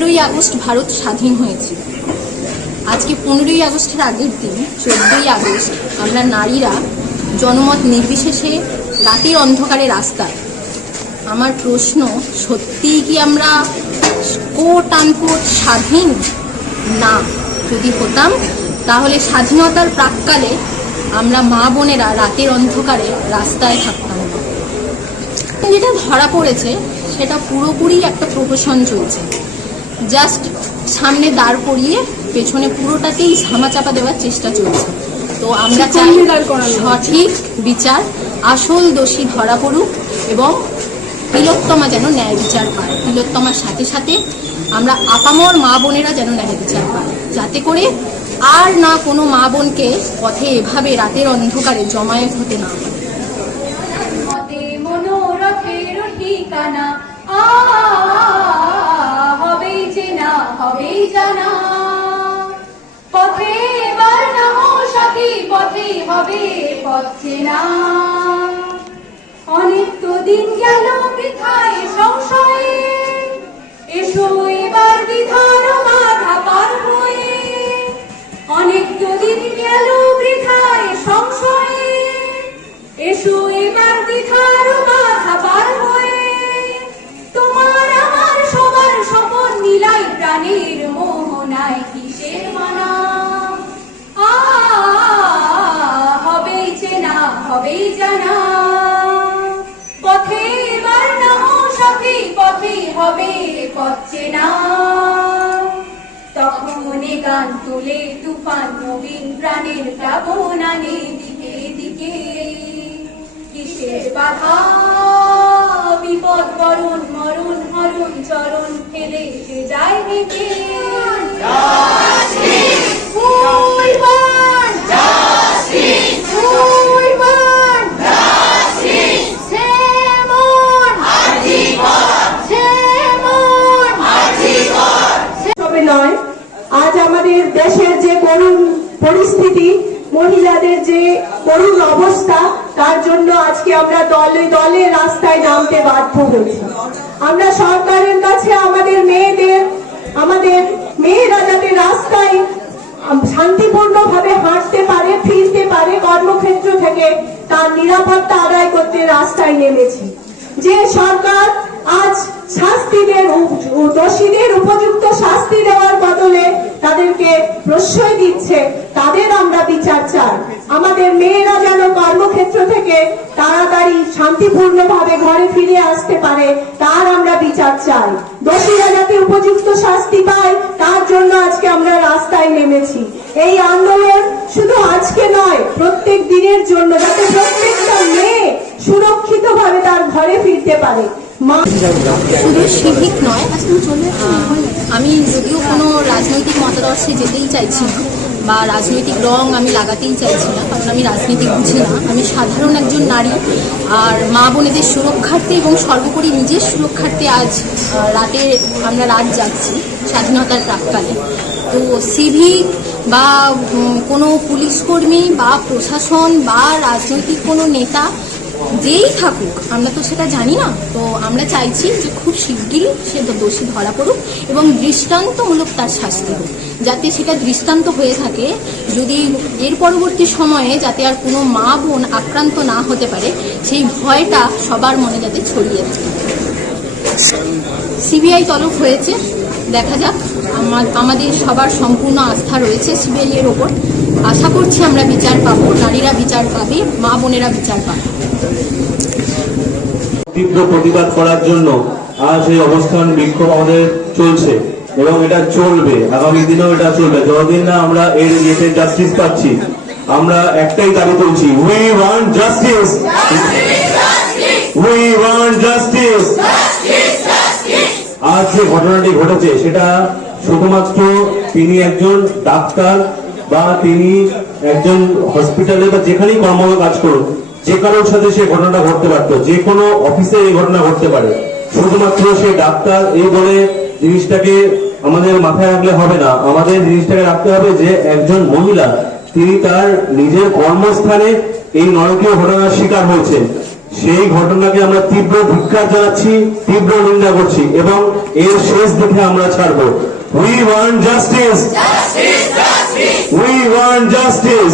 পনেরোই আগস্ট ভারত স্বাধীন হয়েছিল। আজকে পনেরোই আগস্টের আগের দিন, চোদ্দই আগস্ট, আমরা নারীরা জনমত নির্বিশেষে রাতের অন্ধকারে রাস্তায়। আমার প্রশ্ন, সত্যিই কি আমরা কোট আনকোট স্বাধীন? না। যদি হতাম, তাহলে স্বাধীনতার প্রাককালে আমরা মা বোনেরা রাতের অন্ধকারে রাস্তায় থাকতাম। যেটা ধরা পড়েছে, সেটা পুরোপুরি একটা প্রহসন চলছে। জাস্ট সামনে দাঁড় করিয়ে পেছনে পুরোটাকেই পুরোটাতেই ধামাচাপা দেওয়ার চেষ্টা চলছে। তো আমরা চাই সঠিক বিচার আসল দোষী ধরা পড়ুক এবং তিলোত্তমা যেন ন্যায় বিচার পায়। তিলোত্তমার সাথে সাথে আমরা আপামর মা বোনেরা যেন ন্যায় বিচার পায়। যাতে করে আর না কোনো মা বোনকে পথে এভাবে রাতের অন্ধকারে জমায়েত হতে না মনোরথের ঠিকানা আ হবেই জানা পথে এবার নামো হবে অনেক তো দিন গেল বৃথায় হবেই জানা। পথে নামো সাথী পথে হবে পথ চেনা। তখন গান তুলে তুফান নবীন প্রাণের প্লাবন আনে দিকে দিকে। কিসের বাধা? বিপদ বরণ, মরণ, হরণ, চরণ, ফেলে সে যায় হেঁটে আমাদের দেশের যে করুণ পরিস্থিতি, মহিলাদের যে করুণ অবস্থা, তার জন্য আজকে আমরা দলে দলে রাস্তায় নামতে বাধ্য হয়েছি। আমরা সরকারের কাছে আমাদের মেয়েদের, আমাদের মেয়েরা যাতে রাস্তায় শান্তিপূর্ণভাবে হাঁটতে পারে, ফিরতে পারে, কর্মক্ষেত্র থেকে তার নিরাপত্তা আদায় করতে রাস্তায় নেমেছি। যে সরকার আজ শাস্তিদের দোষীদের উপযুক্ত শাস্তি দেওয়ার বদলে তাদেরকে প্রশ্রয় দিচ্ছে, তাদের আমরা বিচার চাই। আমাদের মেয়েরা যেন কর্মক্ষেত্র থেকে তাড়াতাড়ি শান্তিপূর্ণভাবে ঘরে ফিরে আসতে পারে, তার আমরা বিচার চাই। দোষীরা যাতে উপযুক্ত শাস্তি পায়, তার জন্য আজকে আমরা রাস্তায় নেমেছি। এই আন্দোলন শুধু আজকে নয়, প্রত্যেক দিনের জন্য যাতে প্রত্যেকটা মেয়ে সুরক্ষিতভাবে তার ঘরে ফিরতে পারে। শুধু সিভিক নয়। আমি যদিও কোনো রাজনৈতিক মতাদর্শে যেতেই চাইছি না, বা রাজনৈতিক রং আমি লাগাতেই চাইছি না, কারণ আমি রাজনীতি বুঝি না। আমি সাধারণ একজন নারী, আর মা বোনেদের সুরক্ষার্থে এবং সর্বোপরি নিজের সুরক্ষার্থে আজ রাতে আমরা রাত যাচ্ছি স্বাধীনতার প্রাককালে। তো সিভিক বা কোনো পুলিশ কর্মী বা প্রশাসন বা রাজনৈতিক কোনো নেতা যেই থাকুক, আমরা তো সেটা জানি না। তো আমরা চাইছি যে খুব শিগগিরই সে দোষী ধরা পড়ুক এবং দৃষ্টান্তমূলক তার শাস্তি হোক। যাতে সেটা দৃষ্টান্ত হয়ে থাকে, যদি এর পরবর্তী সময়ে যাতে আর কোনো মা বোন আক্রান্ত না হতে পারে, সেই ভয়টা সবার মনে যাতে ছড়িয়ে থাকে। সিবিআই তলব হয়েছে, দেখা যাক। আমা- আমাদের সবার সম্পূর্ণ আস্থা রয়েছে সিবিআই এর ওপর। আশা করছি আমরা বিচার পাবো, নারীরা বিচার পাবে, মা বোনেরা বিচার পাবে। তীব্র প্রতিবাদ করার জন্য আজ এই অবস্থান বিক্ষোভ আমাদের চলছে এবং এটা চলবে। আগামী দিনেও এটা চলবে। যতদিন না আমরা এর ইয়েতে জাস্টিস পাচ্ছি, আমরা একটাই দাবি করছি উই জাস্টিস উই জাস্টিস আজ যে ঘটনাটি ঘটেছে, সেটা শুধুমাত্র তিনি একজন ডাক্তার বা তিনি একজন হসপিটালে বা যেখানেই কর্মরত কাজ করুন যে কারোর সাথে সে ঘটনাটা ঘটতে পারতো যে কোনো অফিসে এই ঘটনা ঘটতে পারে। শুধুমাত্র সে ডাক্তার এই বলে জিনিসটাকে আমাদের মাথায় রাখলে হবে না। আমাদের জিনিসটাকে রাখতে হবে যে একজন মহিলা তিনি তার নিজের কর্মস্থানে এই নরকীয় ঘটনার শিকার হয়েছে সেই ঘটনাকে আমরা তীব্র ধিক্কার জানাচ্ছি তীব্র নিন্দা করছি এবং এর শেষ দেখে আমরা ছাড়বো। We want justice we want justice